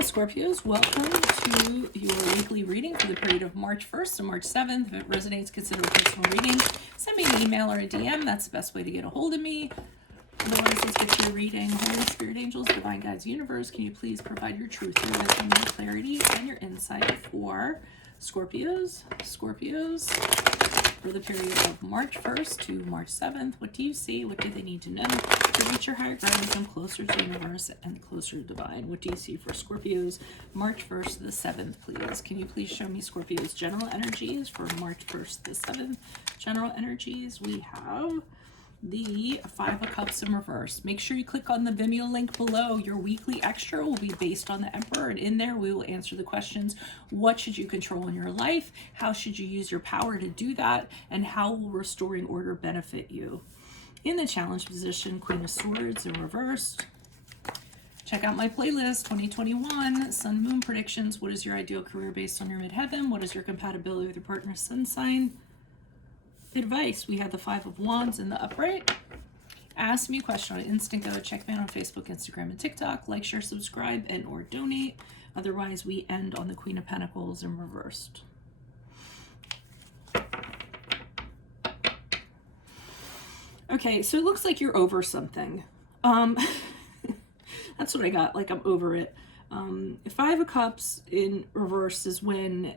Scorpios, welcome to your weekly reading for the period of March 1st to March 7th. If it resonates, consider a personal reading. Send me an email or a DM. That's the best way to get a hold of me. Otherwise, let's get to your reading. Holy Spirit, angels, divine guides, universe, can you please provide your truth, your wisdom, your clarity, and your insight for Scorpios? For the period of March 1st to March 7th, what do you see? What do they need to know to reach your higher ground and come closer to the universe and closer to divine? What do you see for Scorpios March 1st to the 7th, please? Can you please show me Scorpios general energies for March 1st to the 7th? General energies, we have the Five of Cups in reverse. Make sure you click on the Vimeo link below. Your weekly extra will be based on the Emperor, and in there we will answer the questions: what should you control in your life? How should you use your power to do that? And how will restoring order benefit you? In the challenge position, Queen of Swords in reverse. Check out my playlist, 2021 Sun Moon predictions. What is your ideal career based on your midheaven? What is your compatibility with your partner's sun sign? Advice, we have the Five of Wands in the upright. Ask me a question on Instant Go. Check me out on Facebook, Instagram, and TikTok. Like, share, subscribe, and or donate. Otherwise, we end on the Queen of Pentacles in reversed. Okay, so it looks like you're over something. That's what I got, like I'm over it. Five of Cups in reverse is when,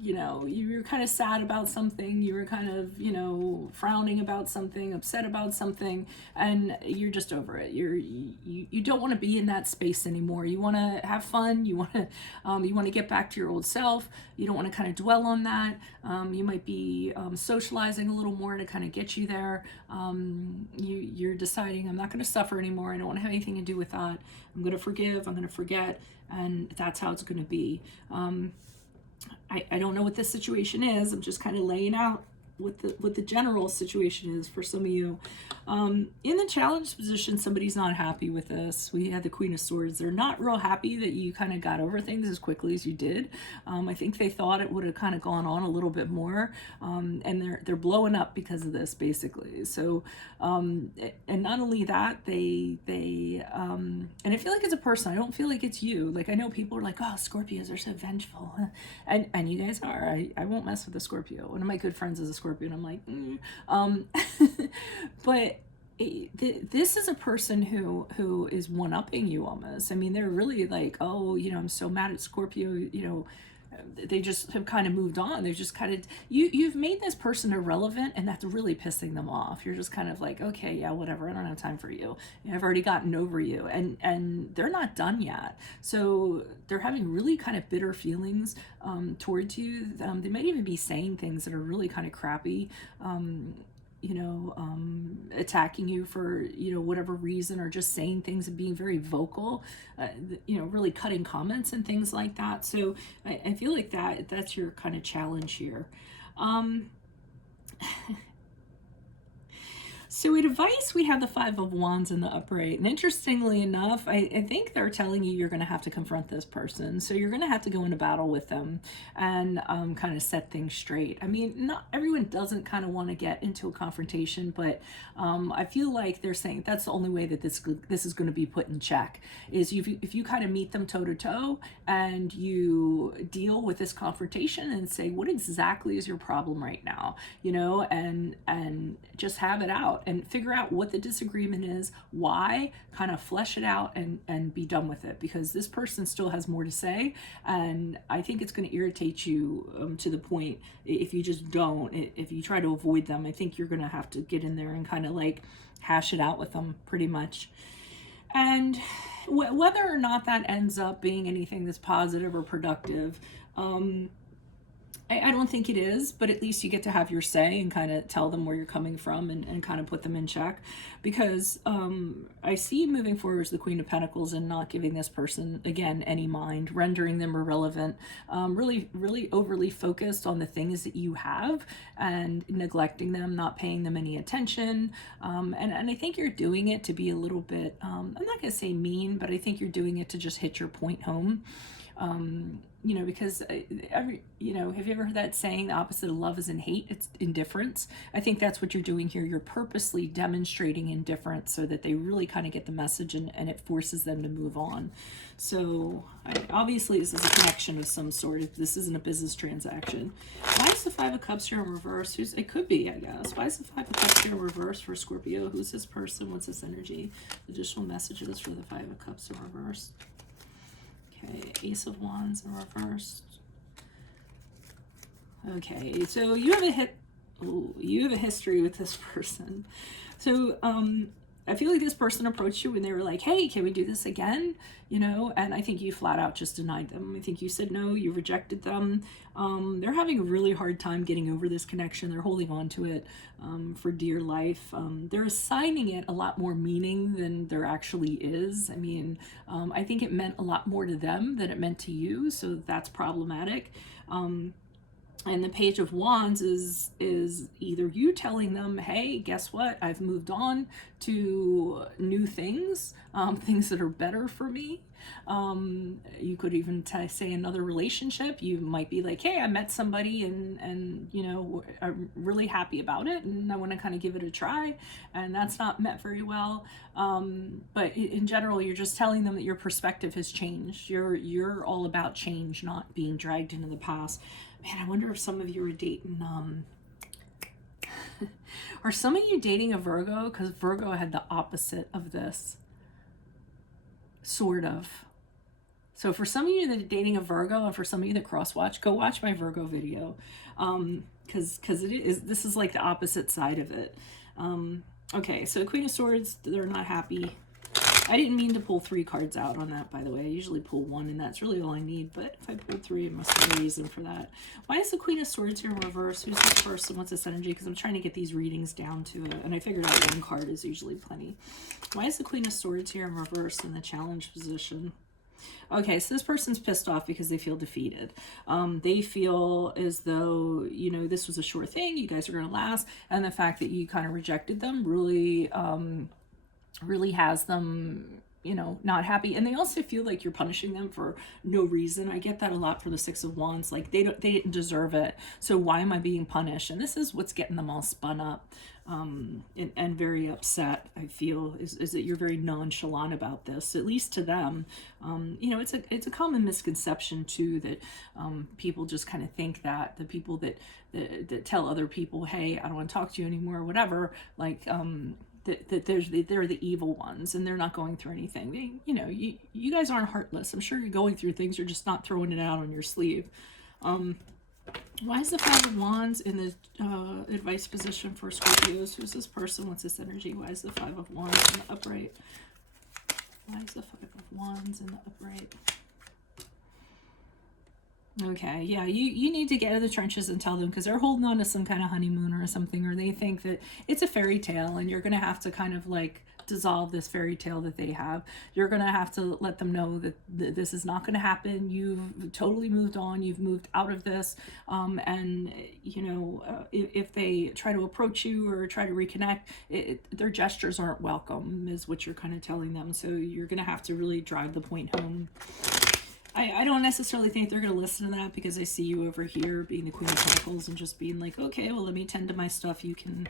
you know, you're kind of sad about something, you were kind of, you know, frowning about something, upset about something, and you're just over it. You don't want to be in that space anymore. You want to have fun. You want to get back to your old self. You don't want to kind of dwell on that. You might be socializing a little more to kind of get you there. You're deciding, I'm not going to suffer anymore. I don't want to have anything to do with that. I'm going to forgive. I'm going to forget, and that's how it's going to be. I don't know what this situation is. I'm just kind of laying out what the general situation is for some of you. In the challenge position, somebody's not happy with this. We had the Queen of Swords. They're not real happy that you kind of got over things as quickly as you did. I think they thought it would have kind of gone on a little bit more, and they're blowing up because of this, basically. So, and not only that, they and I feel like it's a person. I don't feel like it's you. Like, I know people are like, oh, Scorpios are so vengeful, and you guys are. I won't mess with a Scorpio. One of my good friends is a Scorpio, and I'm like, but this is a person who is one-upping you almost. I mean, they're really like, oh, you know, I'm so mad at Scorpio, you know. They just have kind of moved on. They're just kind of, you've made this person irrelevant, and that's really pissing them off. You're just kind of like, okay, yeah, whatever. I don't have time for you. I've already gotten over you, and they're not done yet. So they're having really kind of bitter feelings towards you. They might even be saying things that are really kind of crappy. You know, attacking you for, you know, whatever reason, or just saying things and being very vocal, you know, really cutting comments and things like that. So I feel like that's your kind of challenge here. So advice, we have the Five of Wands in the upright. And interestingly enough, I think they're telling you you're going to have to confront this person. So you're going to have to go into battle with them and kind of set things straight. I mean, not everyone doesn't kind of want to get into a confrontation, but I feel like they're saying that's the only way that this is going to be put in check, is if you kind of meet them toe to toe and you deal with this confrontation and say, what exactly is your problem right now, you know, and just have it out. And figure out what the disagreement is, why, kind of flesh it out and be done with it, because this person still has more to say, and I think it's going to irritate you to the point, if you just don't, if you try to avoid them, I think you're going to have to get in there and kind of like hash it out with them pretty much. And whether or not that ends up being anything that's positive or productive, I don't think it is, but at least you get to have your say and kind of tell them where you're coming from and kind of put them in check, because I see moving forward as the Queen of Pentacles and not giving this person, again, any mind, rendering them irrelevant, really overly focused on the things that you have and neglecting them, not paying them any attention. And I think you're doing it to be a little bit, I'm not going to say mean, but I think you're doing it to just hit your point home. You know, because you know, have you ever heard that saying, the opposite of love isn't hate, it's indifference? I think that's what you're doing here. You're purposely demonstrating indifference so that they really kind of get the message, and it forces them to move on. So obviously this is a connection of some sort. This isn't a business transaction. Why is the Five of Cups here in reverse? It could be, I guess. Why is the Five of Cups here in reverse for Scorpio? Who's this person? What's this energy? Additional messages for the Five of Cups in reverse. Okay, Ace of Wands in reverse. Okay, so you have a history with this person. So I feel like this person approached you when they were like, hey, can we do this again? You know, and I think you flat out just denied them. I think you said no, you rejected them. They're having a really hard time getting over this connection. They're holding on to it for dear life. They're assigning it a lot more meaning than there actually is. I mean, I think it meant a lot more to them than it meant to you, so that's problematic. And the Page of Wands is either you telling them, hey, guess what? I've moved on to new things, things that are better for me. You could even say another relationship. You might be like, hey, I met somebody and you know, I'm really happy about it and I want to kind of give it a try, and that's not met very well. But in general, you're just telling them that your perspective has changed. You're all about change, not being dragged into the past. Man, I wonder if some of you are dating, are some of you dating a Virgo? Because Virgo had the opposite of this, sort of. So for some of you that are dating a Virgo, and for some of you that cross-watch, go watch my Virgo video. Because this is like the opposite side of it. Okay, so Queen of Swords, they're not happy. I didn't mean to pull 3 cards out on that, by the way. I usually pull 1, and that's really all I need. But if I pulled 3, it must be a reason for that. Why is the Queen of Swords here in reverse? Who's this person? What's this energy? Because I'm trying to get these readings down to it. And I figured out 1 card is usually plenty. Why is the Queen of Swords here in reverse in the challenge position? Okay, so this person's pissed off because they feel defeated. They feel as though, you know, this was a sure thing. You guys are going to last. And the fact that you kind of rejected them really... really has them, you know, not happy. And they also feel like you're punishing them for no reason. I get that a lot for the Six of Wands. Like they didn't deserve it, so why am I being punished? And this is what's getting them all spun up and very upset. I feel is that you're very nonchalant about this, at least to them. You know, it's a common misconception too that people just kind of think that the people that tell other people, hey, I don't want to talk to you anymore or whatever, like that they're the evil ones and they're not going through anything. They, you know, you guys aren't heartless. I'm sure you're going through things. You're just not throwing it out on your sleeve. Why is the Five of Wands in the advice position for Scorpios? Who's this person? What's this energy? Why is the Five of Wands in the upright? Why is the Five of Wands in the upright? Okay, yeah, you need to get out of the trenches and tell them, because they're holding on to some kind of honeymoon or something, or they think that it's a fairy tale and you're going to have to kind of like dissolve this fairy tale that they have. You're going to have to let them know that this is not going to happen. You've totally moved on. You've moved out of this. And, you know, if they try to approach you or try to reconnect, their gestures aren't welcome, is what you're kind of telling them. So you're going to have to really drive the point home. I don't necessarily think they're going to listen to that, because I see you over here being the Queen of Pentacles and just being like, okay, well, let me tend to my stuff. You can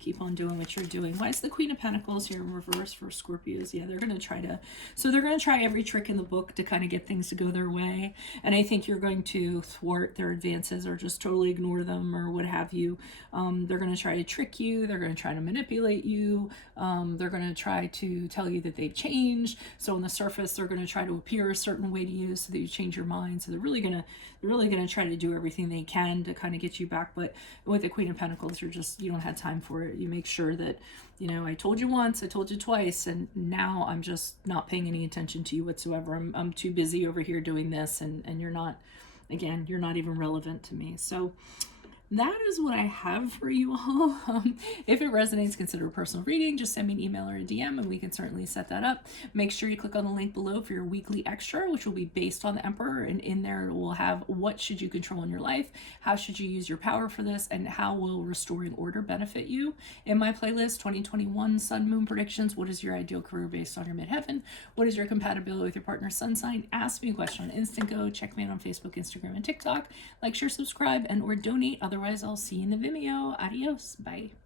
keep on doing what you're doing. Why is the Queen of Pentacles here in reverse for Scorpios? Yeah, they're going to try to, so they're going to try every trick in the book to kind of get things to go their way. And I think you're going to thwart their advances or just totally ignore them or what have you. They're going to try to trick you. They're going to try to manipulate you. They're going to try to tell you that they've changed. So on the surface, they're going to try to appear a certain way to you so that you change your mind. So they're really going to try to do everything they can to kind of get you back. But with the Queen of Pentacles, you don't have time for it. You make sure that, you know, I told you once, I told you twice, and now I'm just not paying any attention to you whatsoever. I'm too busy over here doing this, and you're not, again, you're not even relevant to me. So that is what I have for you all. If it resonates, consider a personal reading. Just send me an email or a DM and we can certainly set that up. Make sure you click on the link below for your weekly extra, which will be based on the Emperor, and in there it will have what should you control in your life, how should you use your power for this, and how will restoring order benefit you. In my playlist, 2021 Sun Moon predictions, what is your ideal career based on your midheaven? What is your compatibility with your partner's sun sign? Ask me a question on Instant Go. Check me out on Facebook, Instagram, and TikTok. Like, share, subscribe, and or donate. Otherwise, I'll see you in the Vimeo. Adios. Bye.